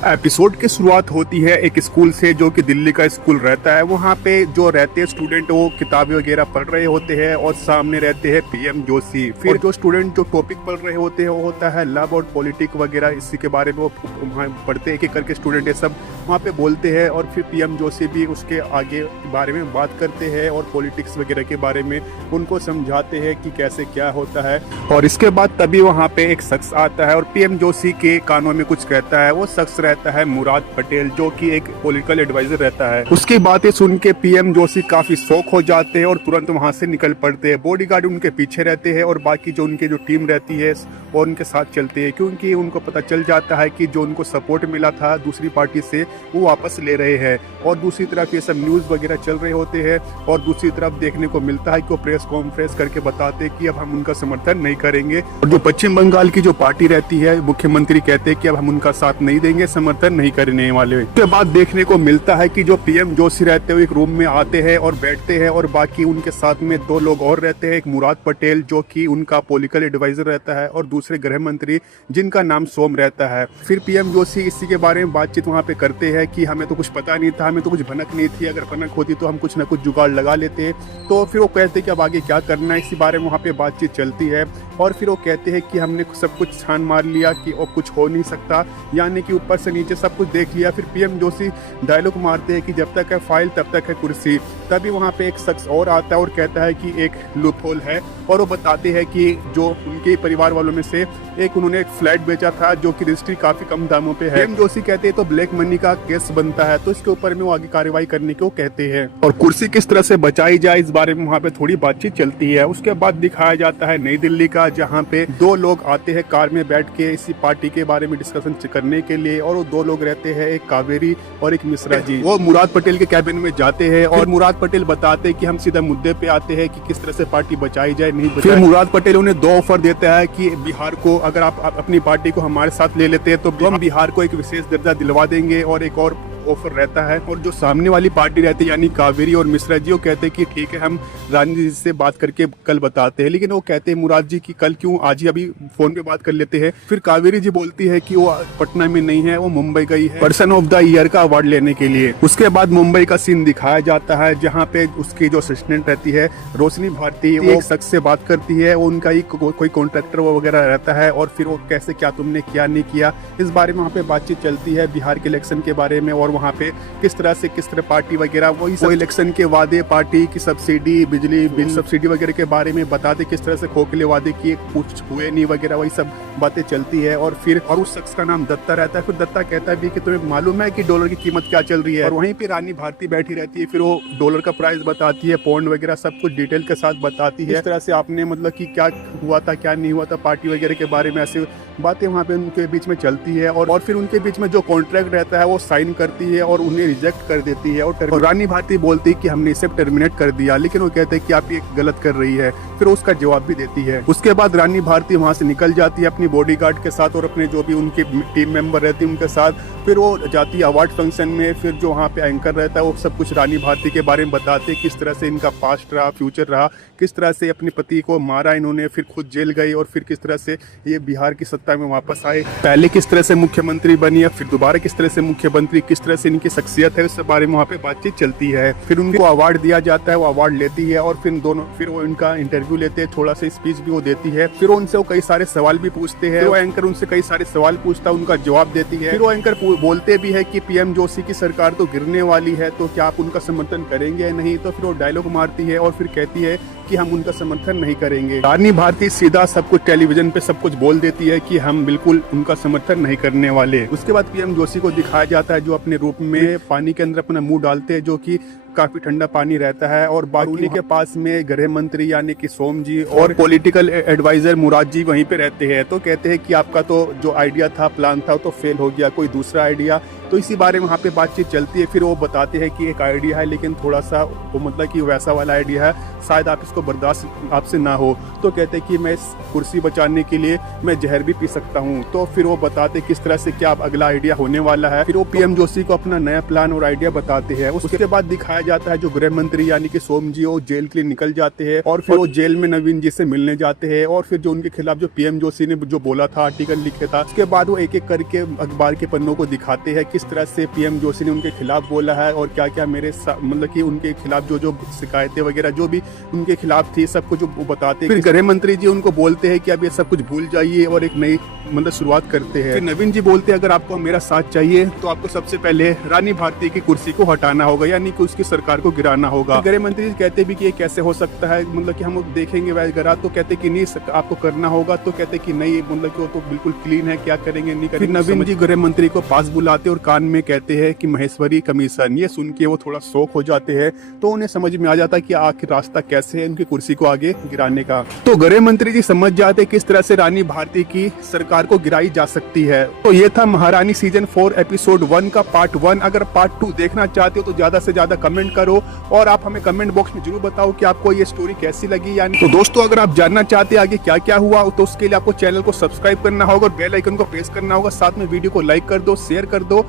Episode की शुरुआत होती है एक स्कूल से जो कि दिल्ली का स्कूल रहता है। वहाँ पे जो रहते हैं स्टूडेंट वो किताबें वगैरह पढ़ रहे होते हैं और सामने रहते हैं पीएम जोशी। फिर जो स्टूडेंट जो टॉपिक पढ़ रहे होते हैं वो होता है लव और पॉलिटिक्स वगैरह, इसी के बारे में वो वहाँ पढ़ते हैं। एक एक करके स्टूडेंट ये सब वहाँ पे बोलते हैं और फिर पीएम जोशी भी उसके आगे बारे में बात करते हैं और पॉलिटिक्स वगैरह के बारे में उनको समझाते हैं कि कैसे क्या होता है। और इसके बाद तभी वहाँ पे एक शख्स आता है और पीएम जोशी के कानों में कुछ कहता है। वो शख्स रहता है मुराद पटेल, जो कि एक पॉलिटिकल एडवाइजर रहता है। उसकी बातें सुन के पीएम जोशी काफी शौक हो जाते हैं और तुरंत वहां से निकल पड़ते हैं। बॉडीगार्ड उनके पीछे रहते हैं और बाकी जो उनके जो टीम रहती है और उनके साथ चलते हैं, क्योंकि उनको पता चल जाता है कि जो उनको सपोर्ट मिला था दूसरी पार्टी से वो वापस ले रहे हैं। और दूसरी तरफ ये सब न्यूज वगैरह चल रहे होते हैं और दूसरी तरफ देखने को मिलता है कि वो प्रेस कॉन्फ्रेंस करके बताते हैं कि अब हम उनका समर्थन नहीं करेंगे। और जो पश्चिम बंगाल की जो पार्टी रहती है, मुख्यमंत्री कहते हैं कि अब हम उनका साथ नहीं देंगे, समर्थन नहीं करने वाले। उसके बाद देखने को मिलता है कि जो पीएम जोशी रहते हैं एक रूम में आते हैं और बैठते हैं और बाकी उनके साथ में दो लोग और रहते हैं। एक मुराद पटेल जो कि उनका पॉलिटिकल एडवाइजर रहता है और दूसरे गृह मंत्री जिनका नाम सोम रहता है। फिर पीएम जोशी इसी के बारे में बातचीत वहाँ पे करते हैं कि हमें तो कुछ पता नहीं था, हमें तो कुछ भनक नहीं थी, अगर भनक होती तो हम कुछ ना कुछ जुगाड़ लगा लेते। तो फिर वो कहते हैं कि अब आगे क्या करना है, इसी बारे में वहाँ पे बातचीत चलती है। और फिर वो कहते हैं कि हमने सब कुछ छान मार लिया कि अब कुछ हो नहीं सकता, यानी कि ऊपर से नीचे सब कुछ देख लिया। फिर पीएम जोशी डायलॉग मारते हैं कि जब तक है फाइल तब तक है कुर्सी। तभी वहाँ पे एक शख्स और आता है और कहता है कि एक लूप होल है और वो बताते हैं कि जो उनके परिवार वालों में से एक उन्होंने एक फ्लैट बेचा था जो कि रजिस्ट्री काफी कम दामों पे है। पीएम जोशी कहते हैं तो ब्लैक मनी का केस बनता है, तो इसके ऊपर में वो आगे कार्रवाई करने को कहते हैं। और कुर्सी किस तरह से बचाई जाए इस बारे में वहाँ पे थोड़ी बातचीत चलती है। उसके बाद दिखाया जाता है नई दिल्ली का, जहाँ पे दो लोग आते हैं कार में बैठ के इसी पार्टी के बारे में डिस्कशन करने के लिए। और वो दो लोग रहते हैं, एक कावेरी और एक मिश्रा जी। वो मुराद पटेल के कैबिन में जाते हैं और मुराद पटेल बताते हैं कि हम सीधा मुद्दे पे आते हैं कि किस तरह से पार्टी बचाई जाए, नहीं बचाई। फिर मुराद पटेल उन्हें दो ऑफर देता है कि बिहार को अगर आप अपनी पार्टी को हमारे साथ ले लेते हैं तो हम बिहार को एक विशेष दर्जा दिलवा देंगे, और एक और ऑफर रहता है। और जो सामने वाली पार्टी रहती है यानी कावेरी और मिश्रा जी, वो कहते हैं कि ठीक है हम राजनीति जी से बात करके कल बताते हैं। लेकिन वो कहते हैं मुराद जी की कल क्यों, आज ही अभी फोन पे बात कर लेते हैं। फिर कावेरी जी बोलती है कि वो पटना में नहीं है, वो मुंबई गई है पर्सन ऑफ द ईयर का अवार्ड लेने के लिए। उसके बाद मुंबई का सीन दिखाया जाता है जहाँ पे उसकी जो असिस्टेंट रहती है रोशनी भारती, वो एक शख्स से बात करती है। उनका ही कोई कॉन्ट्रैक्टर वगैरह रहता है और फिर वो कैसे क्या तुमने किया नहीं किया इस बारे में वहाँ पे बातचीत चलती है, बिहार के इलेक्शन के बारे में। और वहाँ पे किस तरह पार्टी वगैरह वो इलेक्शन के वादे, पार्टी की सब्सिडी, बिजली बिल सब्सिडी वगैरह के बारे में बताते, किस तरह से खोखले वादे किए, कुछ हुए नहीं वगैरह, वही सब बातें चलती है। और फिर और उस शख्स का नाम दत्ता रहता है। फिर दत्ता कहता है कि तुम्हें मालूम है कि डॉलर की कीमत क्या चल रही है। और वहीं पे रानी भारती बैठी रहती है, फिर वो डॉलर का प्राइस बताती है, पौंड वगैरह सब कुछ डिटेल के साथ बताती है। इस तरह से आपने मतलब कि क्या हुआ था क्या नहीं हुआ था पार्टी वगैरह के बारे में, ऐसे बातें वहाँ पे उनके बीच में चलती है। और फिर उनके बीच में जो कॉन्ट्रैक्ट रहता है वो साइन करती है और उन्हें रिजेक्ट कर देती है। और रानी भारती बोलती है कि हमने इसे टर्मिनेट कर दिया, लेकिन वो कहते हैं कि आप ये गलत कर रही है। फिर उसका जवाब भी देती है। उसके बाद रानी भारती वहाँ से निकल जाती है अपनी बॉडीगार्ड के साथ और अपने जो भी उनके टीम मेंबर रहते हैं उनके साथ। फिर वो जाती है अवार्ड फंक्शन में। फिर जो वहाँ पे एंकर रहता है वो सब कुछ रानी भारती के बारे में बताते हैं, किस तरह से इनका पास्ट रहा, फ्यूचर रहा, किस तरह से अपने पति को मारा इन्होंने, फिर खुद जेल गई और फिर किस तरह से ये बिहार की सत्ता में वापस आए, पहले किस तरह से मुख्यमंत्री बनी, फिर दोबारा किस तरह से मुख्यमंत्री, किस तरह से इनकी शख्सियत है, उस बारे में वहाँ पे बातचीत चलती है। फिर उनको अवार्ड दिया जाता है, वो अवार्ड लेती है और फिर वो इनका इंटरव्यू लेते हैं, थोड़ा सा स्पीच भी वो देती है। फिर उनसे वो कई सारे सवाल भी पूछते हैं। वो एंकर उनसे कई सारे सवाल पूछता है, उनका जवाब देती है। फिर वो एंकर बोलते भी है कि पीएम जोशी की सरकार तो गिरने वाली है, तो क्या आप उनका समर्थन करेंगे या नहीं। तो फिर वो डायलॉग मारती है और फिर कहती है कि हम उनका समर्थन नहीं करेंगे। रानी भारती सीधा सब कुछ टेलीविजन पे सब कुछ बोल देती है कि हम बिल्कुल उनका समर्थन नहीं करने वाले। उसके बाद पीएम जोशी को दिखाया जाता है जो अपने रूप में पानी के अंदर अपना मुंह डालते हैं, जो कि काफी ठंडा पानी रहता है। और बाकी के पास में गृह मंत्री यानी कि सोम जी और पॉलिटिकल एडवाइजर मुराद जी वहीं पे रहते हैं। तो कहते हैं कि आपका तो जो आइडिया था, प्लान था, तो फेल हो गया, कोई दूसरा आइडिया। तो इसी बारे में वहाँ पे बातचीत चलती है। फिर वो बताते हैं कि एक आइडिया है लेकिन थोड़ा सा वो मतलब कि वैसा वाला आइडिया है, शायद आप इसको बर्दाश्त आपसे ना हो। तो कहते हैं कि मैं इस कुर्सी बचाने के लिए मैं जहर भी पी सकता हूँ। तो फिर वो बताते किस तरह से क्या अगला आइडिया होने वाला है। फिर वो पीएम जोशी को अपना नया प्लान और आइडिया बताते हैं। उसके बाद दिखाया दिखाया जाता है जो गृह मंत्री यानी कि सोम जी वो जेल के लिए निकल जाते हैं और फिर वो जेल में नवीन जी से मिलने जाते हैं और फिर जो उनके खिलाफ जो पीएम जोशी ने जो बोला था, आर्टिकल लिखे था, उसके बाद वो एक एक करके अखबार के पन्नों को दिखाते हैं किस तरह से पीएम जोशी ने उनके खिलाफ बोला है और क्या क्या मतलब कि उनके खिलाफ जो जो शिकायतें वगैरह जो भी उनके खिलाफ थी सब कुछ वो बताते हैं। फिर गृह मंत्री जी उनको बोलते हैं कि अब ये सब कुछ भूल जाइए और एक नई मतलब शुरुआत करते हैं। फिर नवीन जी बोलते हैं अगर आपको मेरा साथ चाहिए तो आपको सबसे पहले रानी भारती की कुर्सी को हटाना होगा यानी कि उसकी सरकार को गिराना होगा। गृह मंत्री जी कहते भी कि ये कैसे हो सकता है, मतलब कि हम देखेंगे वगैरह, तो कहते कि नहीं आपको करना होगा, तो कहते कि नहीं मतलब कि वो तो बिल्कुल क्लीन है, क्या करेंगे नहीं करेंगे। नवीन जी गृह मंत्री को पास बुलाते और कान में कहते हैं कि महेश्वरी कमीशन। ये सुन के वो थोड़ा शौक हो जाते हैं तो उन्हें समझ में आ जाता है कि आखिर रास्ता कैसे है उनकी कुर्सी को आगे गिराने का। तो गृह मंत्री जी समझ जाते किस तरह से रानी भारती की सरकार को गिराई जा सकती है। तो ये था महारानी सीजन 4 एपिसोड 1 का पार्ट 1। अगर पार्ट 2 देखना चाहते हो तो ज्यादा से ज्यादा कमेंट करो और आप हमें कमेंट बॉक्स में जरूर बताओ कि आपको ये स्टोरी कैसी लगी। यानी तो दोस्तों अगर आप जानना चाहते हैं आगे क्या क्या हुआ तो उसके लिए आपको चैनल को सब्सक्राइब करना होगा और बेल आइकन को प्रेस करना होगा, साथ में वीडियो को लाइक कर दो, शेयर कर दो